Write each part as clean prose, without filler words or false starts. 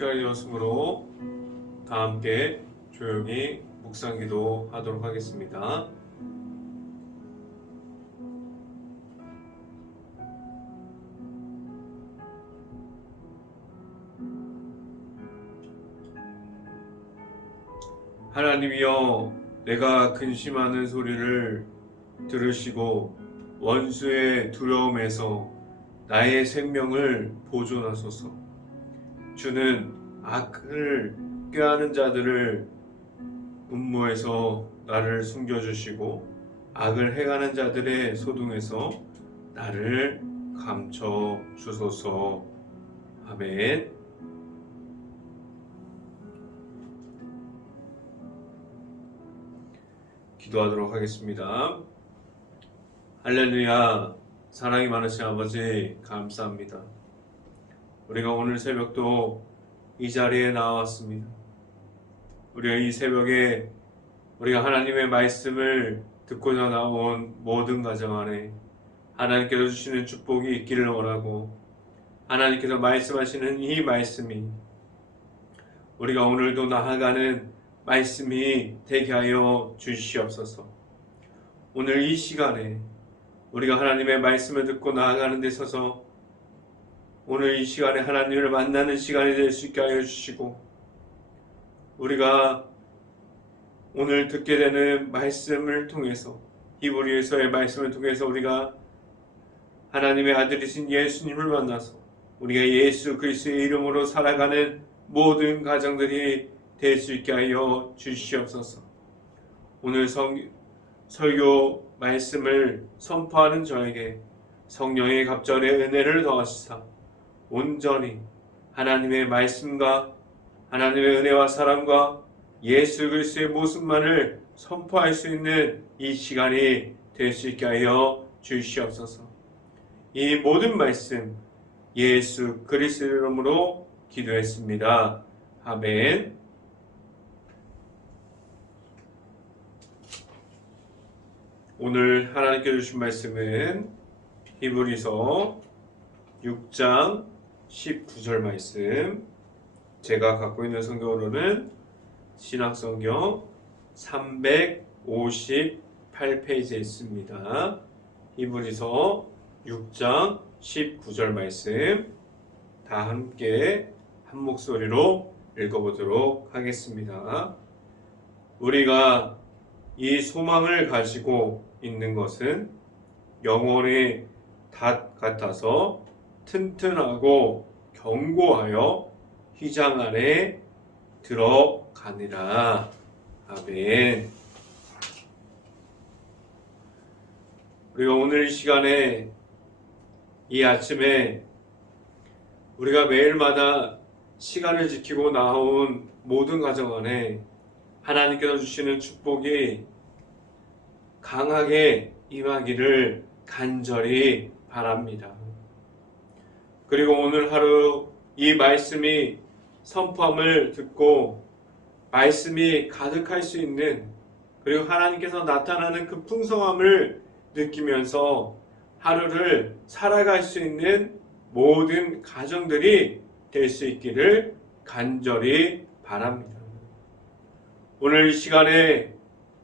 시간이 되었으므로 다 함께 조용히 묵상기도 하도록 하겠습니다. 하나님이여, 내가 근심하는 소리를 들으시고 원수의 두려움에서 나의 생명을 보존하소서. 주는 악을 꾀하는 자들을 음모에서 나를 숨겨주시고 악을 행하는 자들의 소동에서 나를 감춰주소서. 아멘. 기도하도록 하겠습니다. 할렐루야. 사랑이 많으신 아버지 감사합니다. 우리가 오늘 새벽도 이 자리에 나왔습니다. 우리가 이 새벽에 우리가 하나님의 말씀을 듣고자 나온 모든 가정 안에 하나님께서 주시는 축복이 있기를 원하고, 하나님께서 말씀하시는 이 말씀이 우리가 오늘도 나아가는 말씀이 되게 하여 주시옵소서. 오늘 이 시간에 우리가 하나님의 말씀을 듣고 나아가는 데 있어서 오늘 이 시간에 하나님을 만나는 시간이 될 수 있게 하여 주시고, 우리가 오늘 듣게 되는 말씀을 통해서, 히브리서의 말씀을 통해서 우리가 하나님의 아들이신 예수님을 만나서 우리가 예수 그리스도의 이름으로 살아가는 모든 가정들이 될 수 있게 하여 주시옵소서. 오늘 설교 말씀을 선포하는 저에게 성령의 갑절의 은혜를 더하시사 온전히 하나님의 말씀과 하나님의 은혜와 사랑과 예수 그리스도의 모습만을 선포할 수 있는 이 시간이 될 수 있게 하여 주시옵소서. 이 모든 말씀 예수 그리스도의 이름으로 기도했습니다. 아멘. 오늘 하나님께 주신 말씀은 히브리서 6장 19절 말씀, 제가 갖고 있는 성경으로는 신학성경 358페이지에 있습니다. 히브리서 6장 19절 말씀 다 함께 한 목소리로 읽어보도록 하겠습니다. 우리가 이 소망을 가지고 있는 것은 영혼의 닷 같아서 튼튼하고 견고하여 휘장 안에 들어가니라. 아멘. 우리가 오늘 이 시간에, 이 아침에 우리가 매일마다 시간을 지키고 나온 모든 가정 안에 하나님께서 주시는 축복이 강하게 임하기를 간절히 바랍니다. 그리고 오늘 하루 이 말씀이 선포함을 듣고 말씀이 가득할 수 있는, 그리고 하나님께서 나타나는 그 풍성함을 느끼면서 하루를 살아갈 수 있는 모든 가정들이 될 수 있기를 간절히 바랍니다. 오늘 이 시간에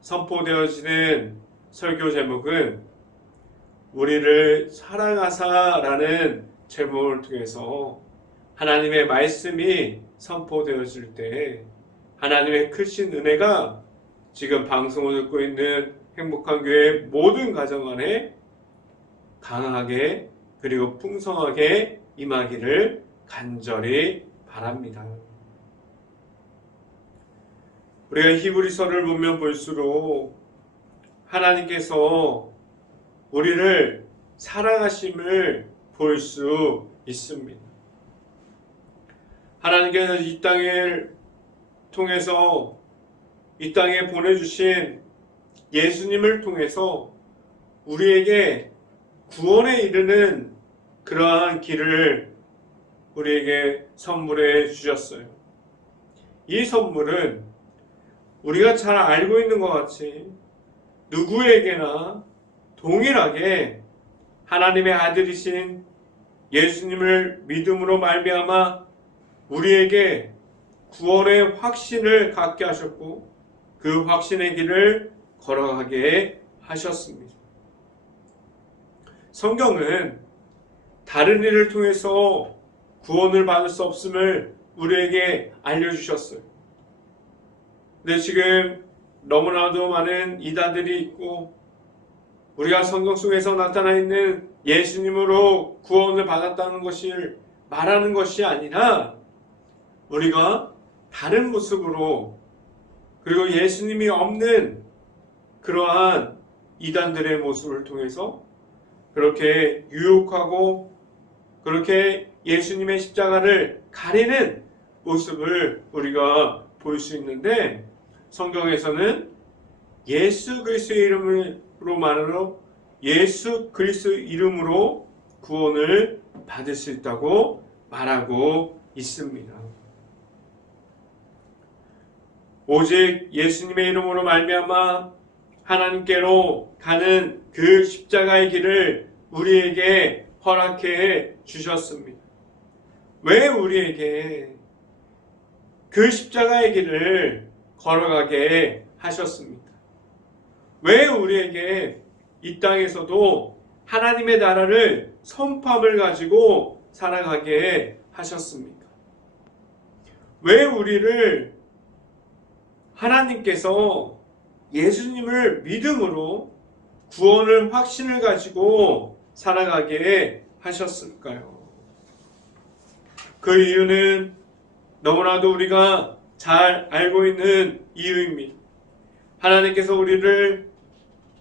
선포되어지는 설교 제목은 우리를 사랑하사라는 제목을 통해서 하나님의 말씀이 선포되어질 때 하나님의 크신 은혜가 지금 방송을 듣고 있는 행복한 교회 모든 가정 안에 강하게 그리고 풍성하게 임하기를 간절히 바랍니다. 우리가 히브리서를 보면 볼수록 하나님께서 우리를 사랑하심을 볼 수 있습니다. 하나님께서 이 땅을 통해서, 이 땅에 보내주신 예수님을 통해서 우리에게 구원에 이르는 그러한 길을 우리에게 선물해 주셨어요. 이 선물은 우리가 잘 알고 있는 것 같이 누구에게나 동일하게 하나님의 아들이신 예수님을 믿음으로 말미암아 우리에게 구원의 확신을 갖게 하셨고 그 확신의 길을 걸어가게 하셨습니다. 성경은 다른 일을 통해서 구원을 받을 수 없음을 우리에게 알려주셨어요. 근데 지금 너무나도 많은 이단들이 있고 우리가 성경 속에서 나타나 있는 예수님으로 구원을 받았다는 것을 말하는 것이 아니라 우리가 다른 모습으로 그리고 예수님이 없는 그러한 이단들의 모습을 통해서 그렇게 유혹하고 그렇게 예수님의 십자가를 가리는 모습을 우리가 볼 수 있는데 성경에서는 예수 그리스도의 이름으로 말하러 예수 그리스도 이름으로 구원을 받을 수 있다고 말하고 있습니다. 오직 예수님의 이름으로 말미암아 하나님께로 가는 그 십자가의 길을 우리에게 허락해 주셨습니다. 왜 우리에게 그 십자가의 길을 걸어가게 하셨습니까? 왜 우리에게 이 땅에서도 하나님의 나라를 선포함을 가지고 살아가게 하셨습니까? 왜 우리를 하나님께서 예수님을 믿음으로 구원을 확신을 가지고 살아가게 하셨을까요? 그 이유는 너무나도 우리가 잘 알고 있는 이유입니다. 하나님께서 우리를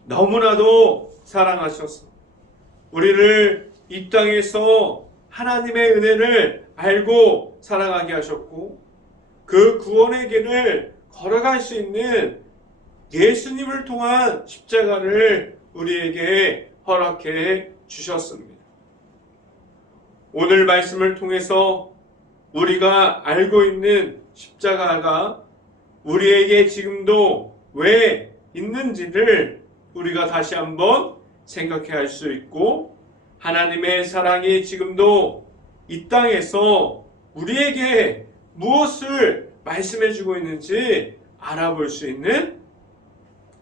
너무나도 사랑하셔서 우리를 이 땅에서 하나님의 은혜를 알고 살아가게 하셨고 그 구원의 길을 걸어갈 수 있는 예수님을 통한 십자가를 우리에게 허락해 주셨습니다. 오늘 말씀을 통해서 우리가 알고 있는 십자가가 우리에게 지금도 왜 있는지를 우리가 다시 한번 생각해 할 수 있고 하나님의 사랑이 지금도 이 땅에서 우리에게 무엇을 말씀해 주고 있는지 알아볼 수 있는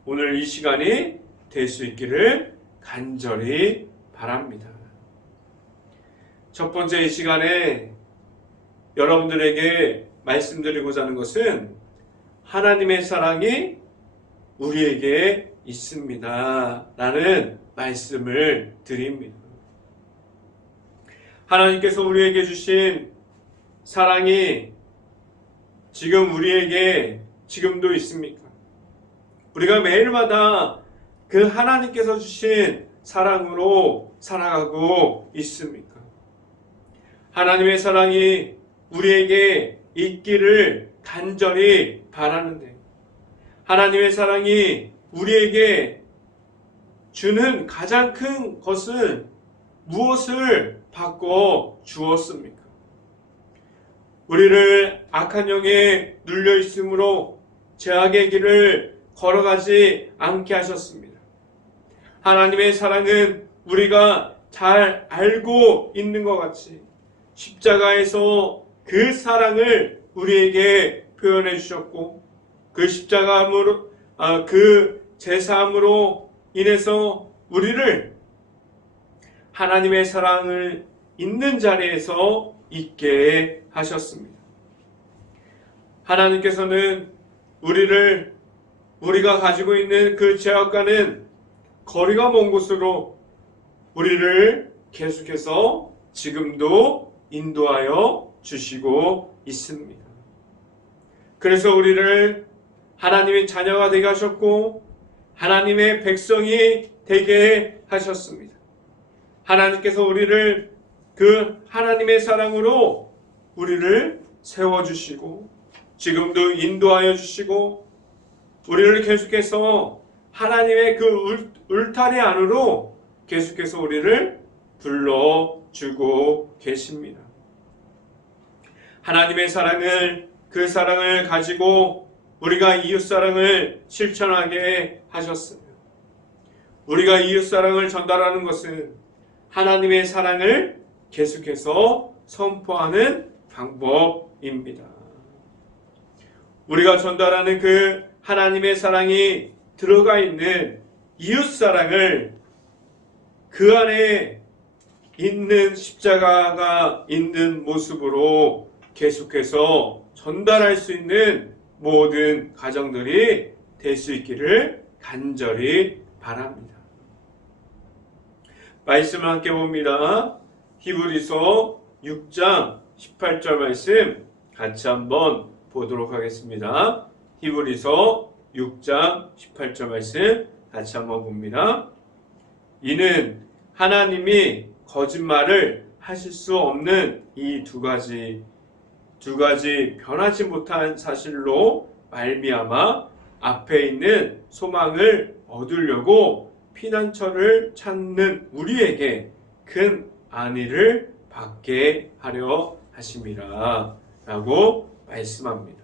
오늘 이 시간이 될 수 있기를 간절히 바랍니다. 첫 번째 이 시간에 여러분들에게 말씀드리고자 하는 것은 하나님의 사랑이 우리에게 있습니다 라는 말씀을 드립니다. 하나님께서 우리에게 주신 사랑이 지금 우리에게 지금도 있습니까? 우리가 매일마다 그 하나님께서 주신 사랑으로 살아가고 있습니까? 하나님의 사랑이 우리에게 있기를 간절히 바라는데 하나님의 사랑이 우리에게 주는 가장 큰 것은 무엇을 바꿔 주었습니까? 우리를 악한 영에 눌려 있으므로 죄악의 길을 걸어가지 않게 하셨습니다. 하나님의 사랑은 우리가 잘 알고 있는 것 같이 십자가에서 그 사랑을 우리에게 표현해 주셨고 그 십자가함으로 그 제사함으로 인해서 우리를 하나님의 사랑을 있는 자리에서 있게 하셨습니다. 하나님께서는 우리가 가지고 있는 그 죄악과는 거리가 먼 곳으로 우리를 계속해서 지금도 인도하여 주시고 있습니다. 그래서 우리를 하나님의 자녀가 되게 하셨고 하나님의 백성이 되게 하셨습니다. 하나님께서 우리를 그 하나님의 사랑으로 우리를 세워주시고 지금도 인도하여 주시고 우리를 계속해서 하나님의 그 울타리 안으로 계속해서 우리를 불러주고 계십니다. 하나님의 그 사랑을 가지고 우리가 이웃사랑을 실천하게 하셨습니다. 우리가 이웃사랑을 전달하는 것은 하나님의 사랑을 계속해서 선포하는 방법 사랑입니다. 우리가 전달하는 그 하나님의 사랑이 들어가 있는 이웃 사랑을 그 안에 있는 십자가가 있는 모습으로 계속해서 전달할 수 있는 모든 가정들이 될 수 있기를 간절히 바랍니다. 말씀을 함께 봅니다. 히브리서 6장 18절 말씀 같이 한번 보도록 하겠습니다. 히브리서 6장 18절 말씀 같이 한번 봅니다. 이는 하나님이 거짓말을 하실 수 없는 이 두 가지 변하지 못한 사실로 말미암아 앞에 있는 소망을 얻으려고 피난처를 찾는 우리에게 큰 안위를 받게 하려 하심이라 라고 말씀합니다.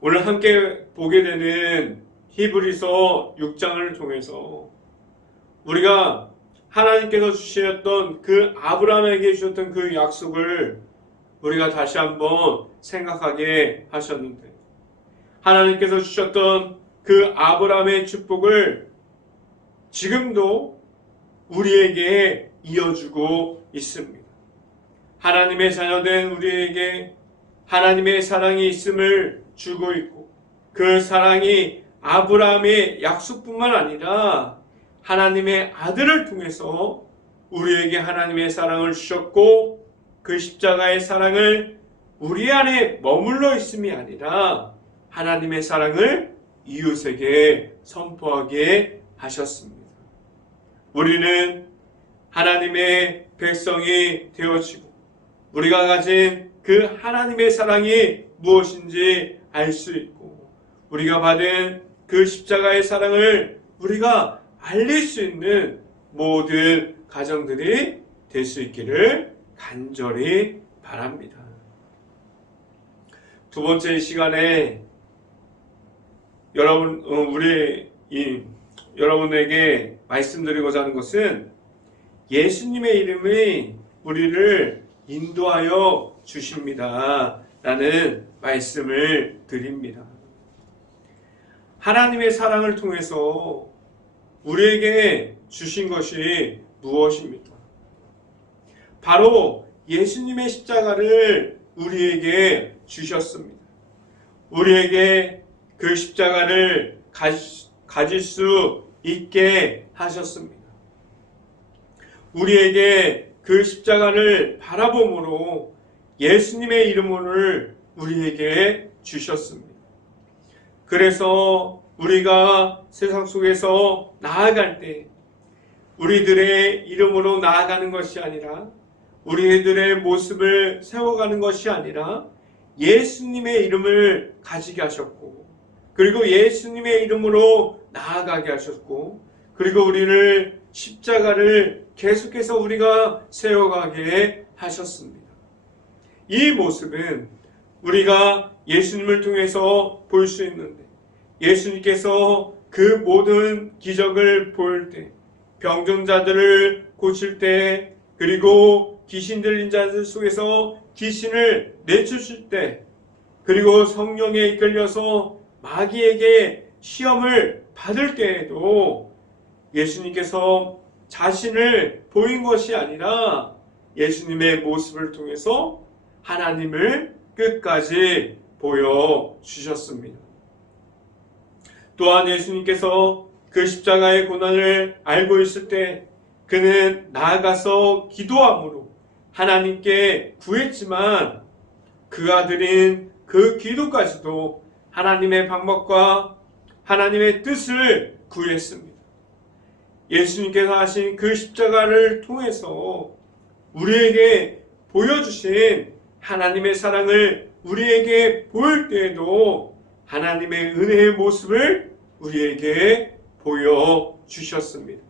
오늘 함께 보게 되는 히브리서 6장을 통해서 우리가 하나님께서 주셨던 그 아브라함에게 주셨던 그 약속을 우리가 다시 한번 생각하게 하셨는데, 하나님께서 주셨던 그 아브라함의 축복을 지금도 우리에게 이어주고 있습니다. 하나님의 자녀된 우리에게 하나님의 사랑이 있음을 주고 있고, 그 사랑이 아브라함의 약속뿐만 아니라 하나님의 아들을 통해서 우리에게 하나님의 사랑을 주셨고, 그 십자가의 사랑을 우리 안에 머물러 있음이 아니라 하나님의 사랑을 이웃에게 선포하게 하셨습니다. 우리는 하나님의 백성이 되어지고 우리가 가진 그 하나님의 사랑이 무엇인지 알 수 있고, 우리가 받은 그 십자가의 사랑을 우리가 알릴 수 있는 모든 가정들이 될 수 있기를 간절히 바랍니다. 두 번째 시간에 여러분에게 말씀드리고자 하는 것은 예수님의 이름이 우리를 인도하여 주십니다 라는 말씀을 드립니다. 하나님의 사랑을 통해서 우리에게 주신 것이 무엇입니까? 바로 예수님의 십자가를 우리에게 주셨습니다. 우리에게 그 십자가를 가질 수 있게 하셨습니다. 우리에게 그 십자가를 바라봄으로 예수님의 이름을 우리에게 주셨습니다. 그래서 우리가 세상 속에서 나아갈 때 우리들의 이름으로 나아가는 것이 아니라, 우리들의 모습을 세워가는 것이 아니라 예수님의 이름을 가지게 하셨고, 그리고 예수님의 이름으로 나아가게 하셨고, 그리고 우리를 십자가를 계속해서 우리가 세워가게 하셨습니다. 이 모습은 우리가 예수님을 통해서 볼 수 있는데, 예수님께서 그 모든 기적을 볼 때, 병든 자들을 고칠 때, 그리고 귀신 들린 자들 속에서 귀신을 내쫓을 때, 그리고 성령에 이끌려서 마귀에게 시험을 받을 때에도 예수님께서 자신을 보인 것이 아니라 예수님의 모습을 통해서 하나님을 끝까지 보여주셨습니다. 또한 예수님께서 그 십자가의 고난을 알고 있을 때 그는 나아가서 기도함으로 하나님께 구했지만 그 아들인 그 기도까지도 하나님의 방법과 하나님의 뜻을 구했습니다. 예수님께서 하신 그 십자가를 통해서 우리에게 보여주신 하나님의 사랑을 우리에게 보일 때에도 하나님의 은혜의 모습을 우리에게 보여주셨습니다.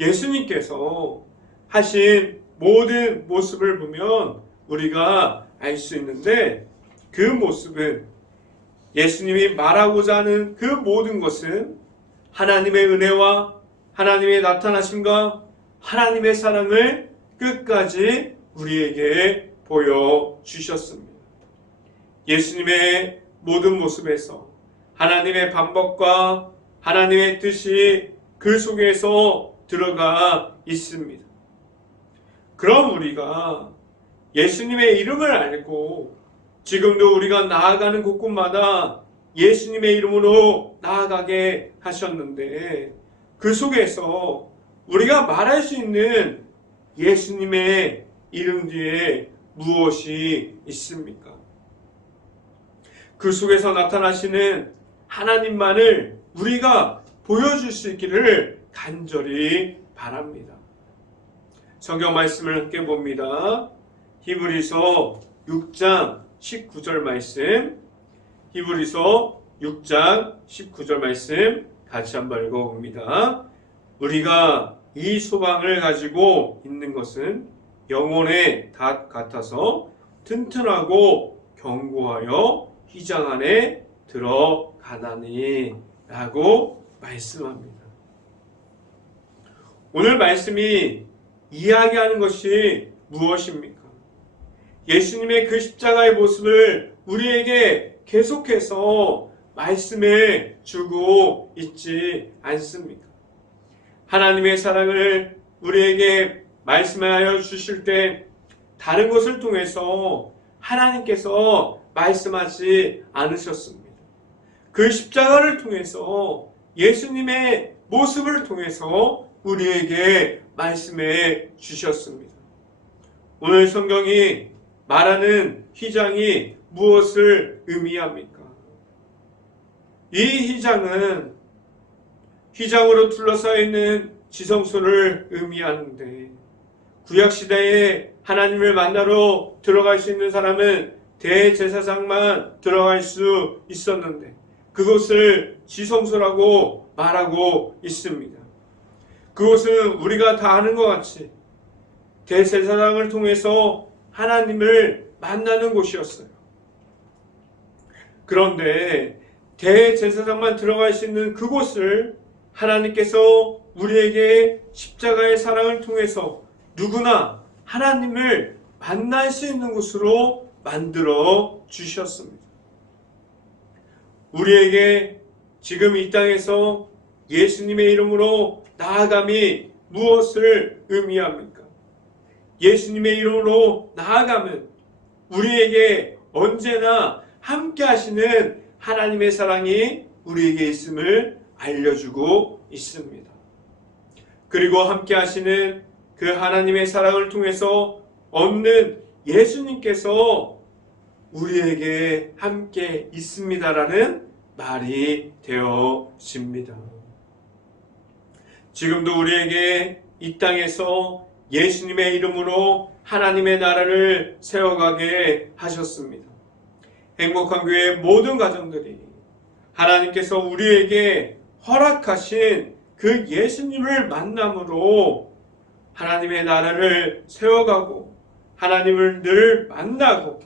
예수님께서 하신 모든 모습을 보면 우리가 알 수 있는데, 그 모습은 예수님이 말하고자 하는 그 모든 것은 하나님의 은혜와 하나님의 나타나심과 하나님의 사랑을 끝까지 우리에게 보여주셨습니다. 예수님의 모든 모습에서 하나님의 반복과 하나님의 뜻이 그 속에서 들어가 있습니다. 그럼 우리가 예수님의 이름을 알고 지금도 우리가 나아가는 곳곳마다 예수님의 이름으로 나아가게 하셨는데 그 속에서 우리가 말할 수 있는 예수님의 이름 뒤에 무엇이 있습니까? 그 속에서 나타나시는 하나님만을 우리가 보여줄 수 있기를 간절히 바랍니다. 성경 말씀을 함께 봅니다. 히브리서 6장 19절 말씀, 히브리서 6장 19절 말씀 같이 한번 읽어봅니다. 우리가 이 소망을 가지고 있는 것은 영혼의 닷 같아서 튼튼하고 견고하여 휘장 안에 들어가나니 라고 말씀합니다. 오늘 말씀이 이야기하는 것이 무엇입니까? 예수님의 그 십자가의 모습을 우리에게 계속해서 말씀해 주고 있지 않습니까? 하나님의 사랑을 우리에게 말씀하여 주실 때 다른 것을 통해서 하나님께서 말씀하지 않으셨습니다. 그 십자가를 통해서 예수님의 모습을 통해서 우리에게 말씀해 주셨습니다. 오늘 성경이 말하는 휘장이 무엇을 의미합니까? 이 휘장은 휘장으로 둘러싸여 있는 지성소를 의미하는데 구약시대에 하나님을 만나러 들어갈 수 있는 사람은 대제사장만 들어갈 수 있었는데 그것을 지성소라고 말하고 있습니다. 그것은 우리가 다 아는 것 같이 대제사장을 통해서 하나님을 만나는 곳이었어요. 그런데 대제사장만 들어갈 수 있는 그곳을 하나님께서 우리에게 십자가의 사랑을 통해서 누구나 하나님을 만날 수 있는 곳으로 만들어 주셨습니다. 우리에게 지금 이 땅에서 예수님의 이름으로 나아감이 무엇을 의미합니까? 예수님의 이름으로 나아가면 우리에게 언제나 함께 하시는 하나님의 사랑이 우리에게 있음을 알려주고 있습니다. 그리고 함께 하시는 그 하나님의 사랑을 통해서 얻는 예수님께서 우리에게 함께 있습니다라는 말이 되어집니다. 지금도 우리에게 이 땅에서 예수님의 이름으로 하나님의 나라를 세워가게 하셨습니다. 행복한 교회의 모든 가정들이 하나님께서 우리에게 허락하신 그 예수님을 만남으로 하나님의 나라를 세워가고 하나님을 늘 만나고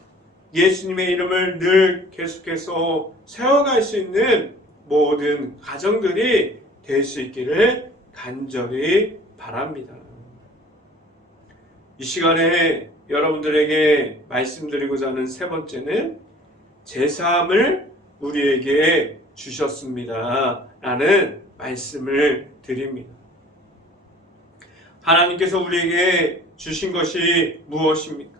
예수님의 이름을 늘 계속해서 세워갈 수 있는 모든 가정들이 될 수 있기를 간절히 바랍니다. 이 시간에 여러분들에게 말씀드리고자 하는 세 번째는 제사함을 우리에게 주셨습니다 라는 말씀을 드립니다. 하나님께서 우리에게 주신 것이 무엇입니까?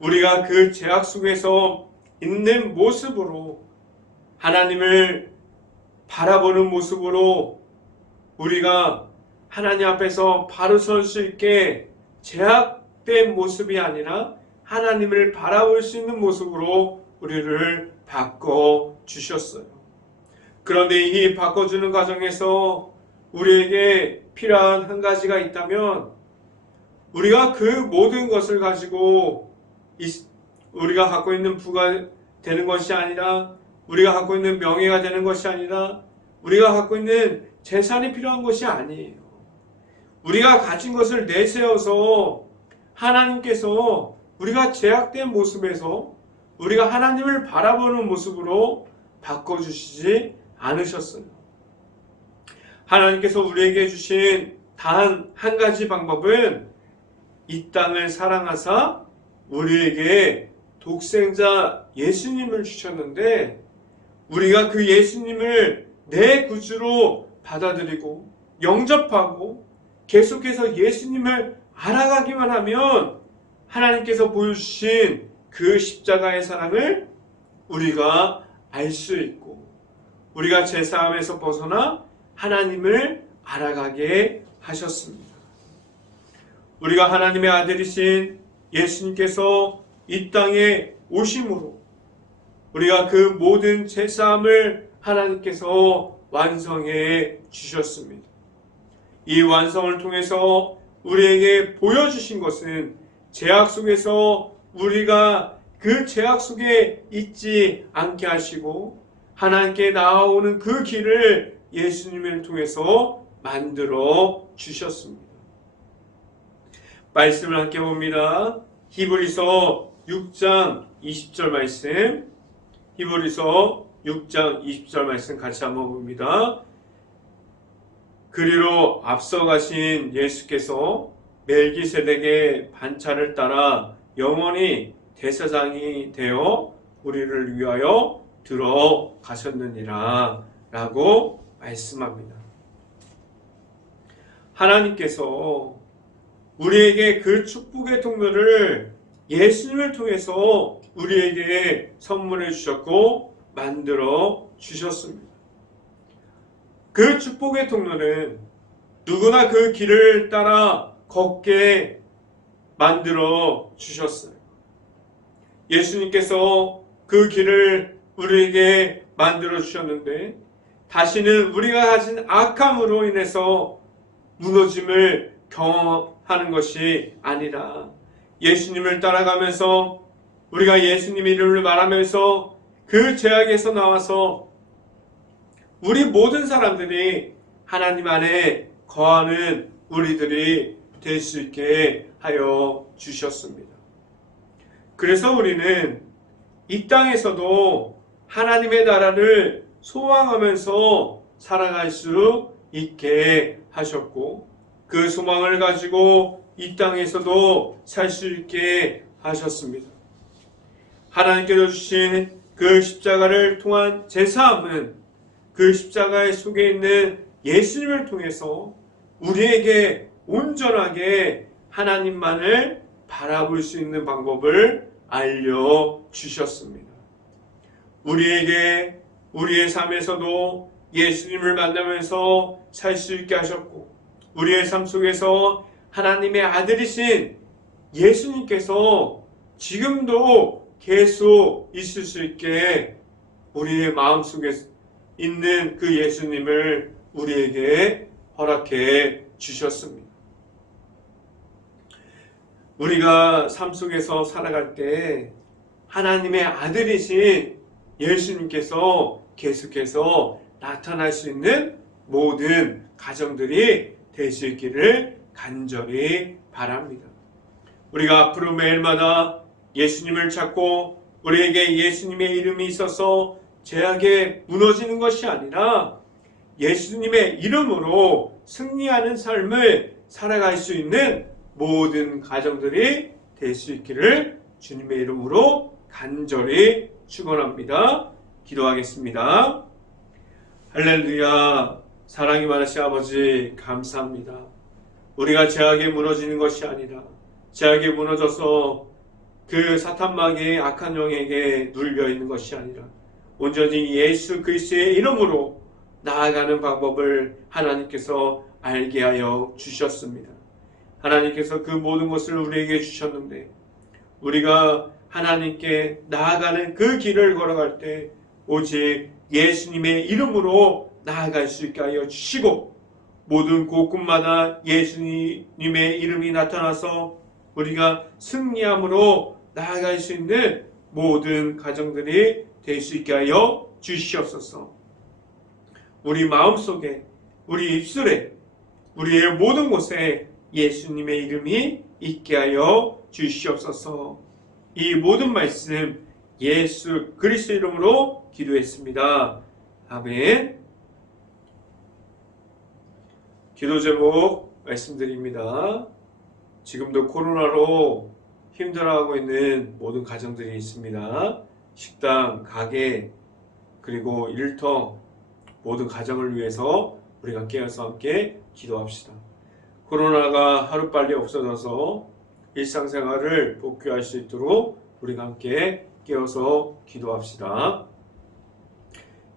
우리가 그 죄악 속에서 있는 모습으로 하나님을 바라보는 모습으로 우리가 하나님 앞에서 바로 설 수 있게 죄악된 모습이 아니라 하나님을 바라볼 수 있는 모습으로 우리를 바꿔주셨어요. 그런데 이 바꿔주는 과정에서 우리에게 필요한 한 가지가 있다면 우리가 그 모든 것을 가지고 우리가 갖고 있는 부가 되는 것이 아니라 우리가 갖고 있는 명예가 되는 것이 아니라 우리가 갖고 있는 재산이 필요한 것이 아니에요. 우리가 가진 것을 내세워서 하나님께서 우리가 죄악된 모습에서 우리가 하나님을 바라보는 모습으로 바꿔주시지 않으셨어요. 하나님께서 우리에게 주신 단 한 가지 방법은 이 땅을 사랑하사 우리에게 독생자 예수님을 주셨는데, 우리가 그 예수님을 내 구주로 받아들이고 영접하고 계속해서 예수님을 알아가기만 하면 하나님께서 보여주신 그 십자가의 사랑을 우리가 알 수 있고, 우리가 죄사함에서 벗어나 하나님을 알아가게 하셨습니다. 우리가 하나님의 아들이신 예수님께서 이 땅에 오심으로 우리가 그 모든 죄사함을 하나님께서 완성해 주셨습니다. 이 완성을 통해서 우리에게 보여주신 것은 죄악 속에서 우리가 그 죄악 속에 있지 않게 하시고 하나님께 나아오는 그 길을 예수님을 통해서 만들어 주셨습니다. 말씀을 함께 봅니다. 히브리서 6장 20절 말씀, 히브리서 6장 20절 말씀 같이 한번 봅니다. 그리로 앞서 가신 예수께서 멜기세덱의 반차를 따라 영원히 대제사장이 되어 우리를 위하여 들어가셨느니라 라고 말씀합니다. 하나님께서 우리에게 그 축복의 통로를 예수님을 통해서 우리에게 선물해 주셨고 만들어 주셨습니다. 그 축복의 통로는 누구나 그 길을 따라 걷게 만들어 주셨어요. 예수님께서 그 길을 우리에게 만들어 주셨는데 다시는 우리가 가진 악함으로 인해서 무너짐을 경험하는 것이 아니라 예수님을 따라가면서 우리가 예수님의 이름을 말하면서 그 죄악에서 나와서 우리 모든 사람들이 하나님 안에 거하는 우리들이 될 수 있게 하여 주셨습니다. 그래서 우리는 이 땅에서도 하나님의 나라를 소망하면서 살아갈 수 있게 하셨고 그 소망을 가지고 이 땅에서도 살 수 있게 하셨습니다. 하나님께서 주신 그 십자가를 통한 제사함은 그 십자가의 속에 있는 예수님을 통해서 우리에게 온전하게 하나님만을 바라볼 수 있는 방법을 알려주셨습니다. 우리에게 우리의 삶에서도 예수님을 만나면서 살 수 있게 하셨고 우리의 삶 속에서 하나님의 아들이신 예수님께서 지금도 계속 있을 수 있게 우리의 마음속에 있는 그 예수님을 우리에게 허락해 주셨습니다. 우리가 삶 속에서 살아갈 때 하나님의 아들이신 예수님께서 계속해서 나타날 수 있는 모든 가정들이 될 수 있기를 간절히 바랍니다. 우리가 앞으로 매일마다 예수님을 찾고 우리에게 예수님의 이름이 있어서 죄악에 무너지는 것이 아니라 예수님의 이름으로 승리하는 삶을 살아갈 수 있는 모든 가정들이 될 수 있기를 주님의 이름으로 간절히 축원합니다. 기도하겠습니다. 할렐루야. 사랑이 많으신 아버지 감사합니다. 우리가 죄악에 무너지는 것이 아니라 죄악에 무너져서 그 사탄마귀의 악한 영에게 눌려 있는 것이 아니라 온전히 예수 그리스도의 이름으로 나아가는 방법을 하나님께서 알게 하여 주셨습니다. 하나님께서 그 모든 것을 우리에게 주셨는데 우리가 하나님께 나아가는 그 길을 걸어갈 때 오직 예수님의 이름으로 나아갈 수 있게 하여 주시고 모든 곳곳마다 예수님의 이름이 나타나서 우리가 승리함으로 나아갈 수 있는 모든 가정들이 될 수 있게 하여 주시옵소서. 우리 마음속에 우리 입술에 우리의 모든 곳에 예수님의 이름이 있게 하여 주시옵소서. 이 모든 말씀 예수 그리스도 이름으로 기도했습니다. 아멘. 기도 제목 말씀드립니다. 지금도 코로나로 힘들어하고 있는 모든 가정들이 있습니다. 식당, 가게, 그리고 일터 모든 가정을 위해서 우리가 깨어서 함께 기도합시다. 코로나가 하루빨리 없어져서 일상생활을 복귀할 수 있도록 우리가 함께 깨어서 기도합시다.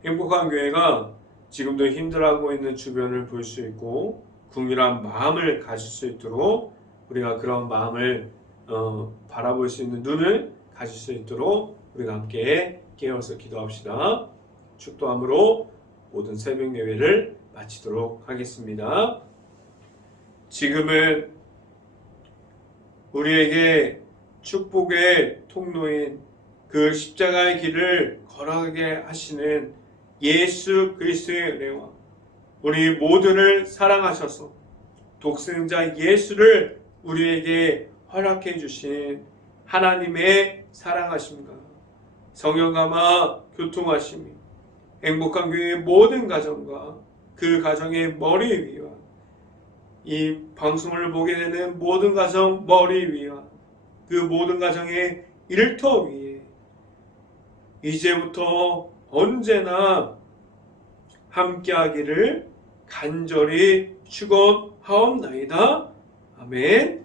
행복한 교회가 지금도 힘들어하고 있는 주변을 볼 수 있고 궁밀한 마음을 가질 수 있도록 우리가 그런 마음을 바라볼 수 있는 눈을 가질 수 있도록 우리가 함께 깨어서 기도합시다. 축도함으로 모든 새벽 예배를 마치도록 하겠습니다. 지금은 우리에게 축복의 통로인 그 십자가의 길을 걸어가게 하시는 예수 그리스도의 은혜와 우리 모두를 사랑하셔서 독생자 예수를 우리에게 허락해 주신 하나님의 사랑하심과 성령감화 교통하심이 행복한 교회의 모든 가정과 그 가정의 머리 위와 이 방송을 보게 되는 모든 가정 머리 위와 그 모든 가정의 일터 위에 이제부터 언제나 함께하기를 간절히 축원하옵나이다. 아멘.